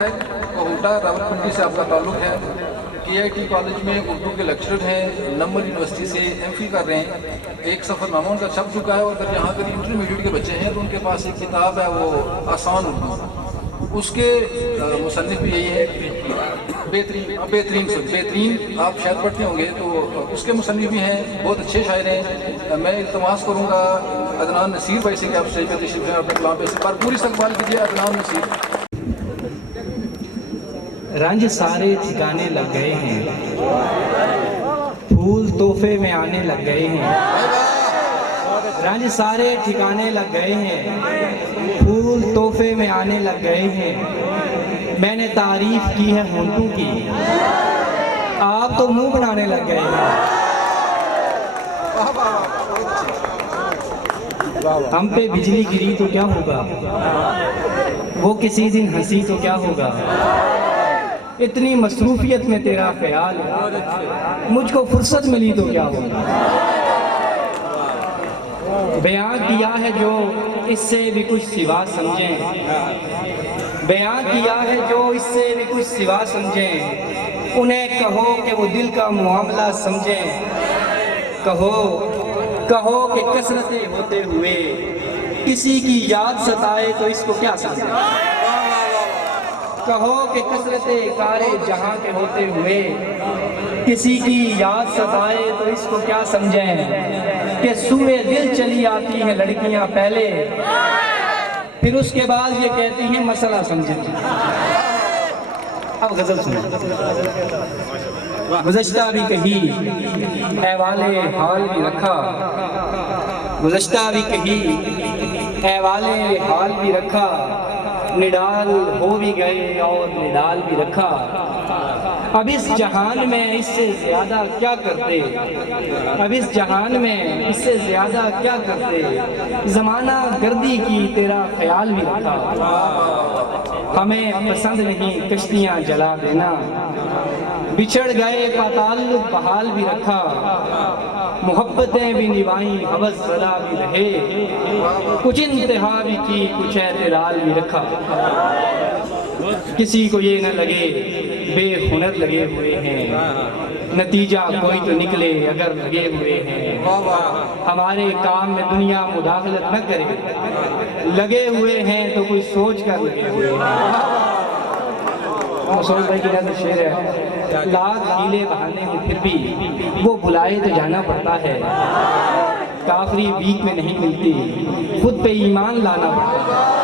कोटा रावलपिंडी से आपका ताल्लुक है। KIT कॉलेज में उर्दू के लेक्चरर हैं, नंबर यूनिवर्सिटी से MPhil कर रहे हैं। एक सफ़रनामा उनका छप चुका है और अगर यहाँ पर इंटरमीडिएट के बच्चे हैं तो उनके पास एक किताब है, वो आसान उर्दू, उसके मुसन्निफ भी यही है। बेहतरीन आप शायद पढ़ते होंगे, तो उसके मुसन्निफ भी हैं, बहुत अच्छे शायर हैं। मैं इल्तमास करूँगा अदनान नसीर भाई से कि आप स्टेज पर तशरीफ हैं, अपने कलाम पे से पर पूरी इस्तकबाल कीजिए। अदनान नसीर। रंज सारे ठिकाने लग गए हैं, फूल तोहफे में आने लग गए हैं। रंज सारे ठिकाने लग गए हैं, फूल तोहफे में आने लग गए हैं। मैंने तारीफ की है होंठों की, आप तो मुंह बनाने लग गए हैं। हम पे बिजली गिरी तो क्या होगा, वो किसी दिन हंसी तो क्या होगा। इतनी मसरूफियत में तेरा ख्याल, मुझको फुर्सत मिली तो क्या होगा। बयां किया है जो इससे भी कुछ सिवा समझें, बयां किया है जो इससे भी कुछ सिवा समझें। उन्हें कहो कि वो दिल का मामला समझें। कहो कहो कि कसरतें होते हुए किसी की याद सताए तो इसको क्या समझें। कहो कि कसरतें कारे जहां के होते हुए किसी की याद सताए तो इसको क्या समझें। कि सुए दिल चली आती हैं लड़कियां पहले, फिर उसके बाद ये कहती हैं मसला समझें। अब गजल सुनो। गुज़श्ता भी कही ऐवाले हाल भी रखा, गुज़श्ता भी कही ऐवाले हाल भी रखा। निडाल हो भी गए और निडाल भी रखा। अब इस जहान में इससे ज्यादा क्या करते, अब इस जहान में इससे ज्यादा क्या करते। जमाना गर्दी की तेरा ख्याल भी रखा। हमें पसंद नहीं कश्तियां जला देना, बिछड़ गए का ताल्लुक बहाल भी रखा। मोहब्बतें भी निभाई हवस ज़दा भी रहे, कुछ इंतहा भी की कुछ एतराल भी रखा। किसी को ये न लगे बेहुनर लगे हुए हैं, नतीजा कोई तो निकले अगर लगे हुए हैं। हमारे काम में दुनिया मुदाखलत न करे, लगे हुए हैं तो कोई सोच कर लगे हुए हैं। भाई की नजर शेर है। लाख हीले बहाने हो फिर भी वो बुलाए तो जाना पड़ता है। काफरी भीख में नहीं मिलती, खुद पे ईमान लाना पड़ता है।